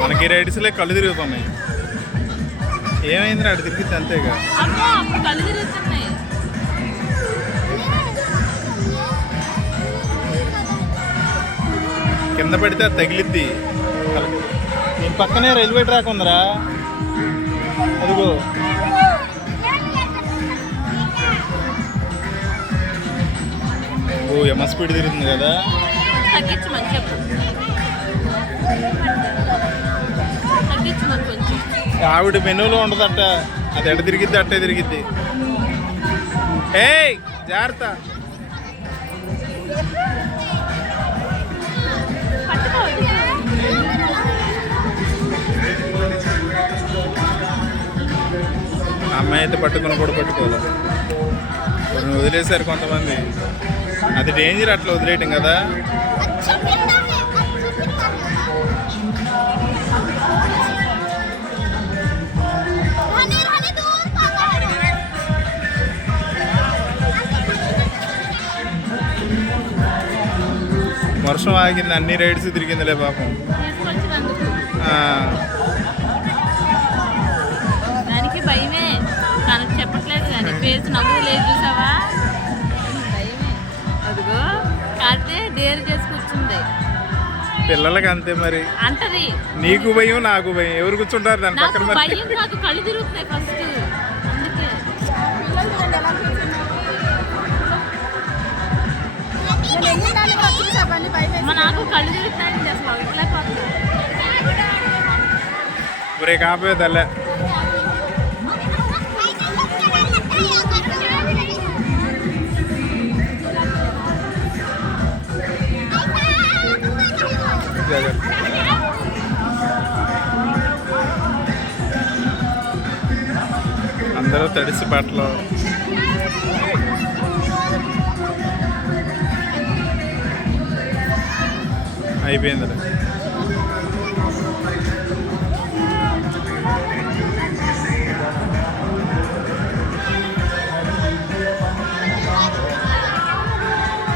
మనకి రైడ్స్లే కళ్ళు తిరుగుతున్నాయి. ఏమైందిరా? అటు తిరిగితే అంతేగా. కళ్ళు తిరుగుతున్నాయి. కింద పడితే తగిలిద్ది. దీని పక్కనే రైల్వే ట్రాక్ ఉందిరా. అదిగో. ఓ ఎమ్మ స్పీడ్ తిరుగుతుంది కదా. ఆవిడ మెనూలో ఉండదట. అది ఎడ తిరిగిద్ది అట్టే తిరిగిద్ది. ఏయ్ జాగ్రత్త. అమ్మాయి అయితే పట్టుకుని కూడా పట్టుకోవాలి. కొన్ని వదిలేశారు కొంతమంది. అది డేంజర్ అట్లా వదిలేయటం కదా. వర్షం ఆగింది అన్ని రైడ్స్ తిరిగిందిలే పాపం. దానికి భయమే. తనకు చెప్పట్లేదు కానీ ఫేస్ నవ్వు లేదు చూసావా? భయమే అదిగో కాకపోతే డేర్ చేసి కూర్చుంది. పిల్లలకి అంతే మరి. అంటది. నీకు భయం నాకు భయం. ఎవరు కూర్చుంటారు దాని పక్కన మరి? భయం కాదు కళ్ళు తిరుగుతున్నాయి ఫస్ట్. అందుకే. ఒరే కాపే తల్లే. అందరూ తడిసి బట్టలు Aí vendra.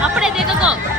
Aprendi, Gugu.